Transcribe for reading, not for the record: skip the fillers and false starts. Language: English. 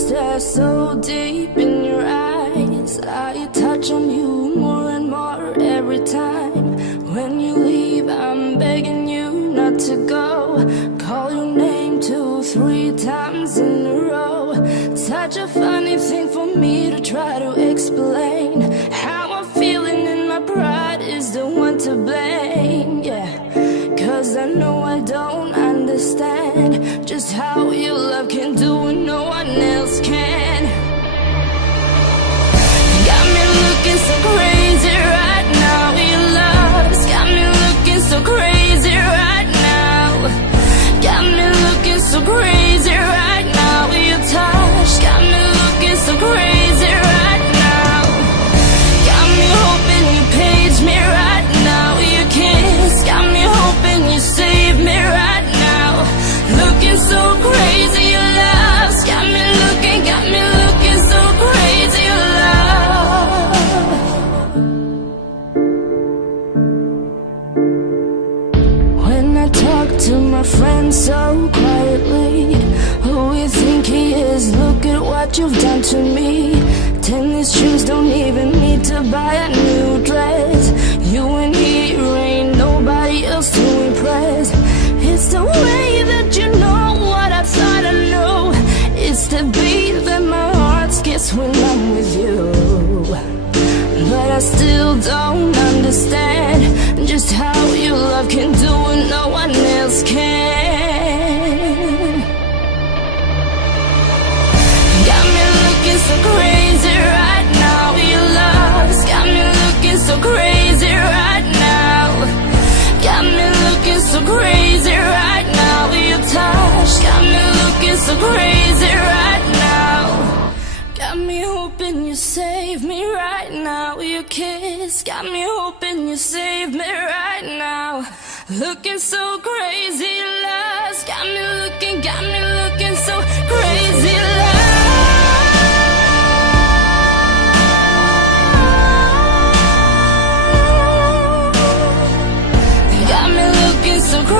stare so deep in your eyes. I touch on you more and more every time. When you leave, I'm begging you not to go. Call your name 2, 3 times in a row. Such a funny thing for me to try to explain. How I'm feeling and my pride is the one to blame. Yeah, 'cause I know I don't understand just how your love can do what no one else can. Got me looking so crazy right now. Your love's got me looking so crazy right now. Got me looking so crazy right now. Your touch got me looking so crazy right now. Got me hoping you page me right now. Your kiss got me hoping you save me right now. Looking so crazy, your love's got me looking so crazy, your love. When I talk to my friends so quietly, who you think he is? Look at what you've done to me. Tennis shoes don't even need to buy a new dress. You and he ain't nobody else to impress. It's the way that you know what I thought I know. It's the beat that my heart skips when I'm with you. But I still don't understand just how your love can do what no one else can. Got me looking so crazy right now. Your love's got me looking so crazy right now. Got me looking so crazy right now. Your touch got me looking so crazy right now. Got me hoping you save me right now. Your kiss got me hoping you save me right now. Looking so crazy, love's got me looking so crazy, love. Got me looking so crazy.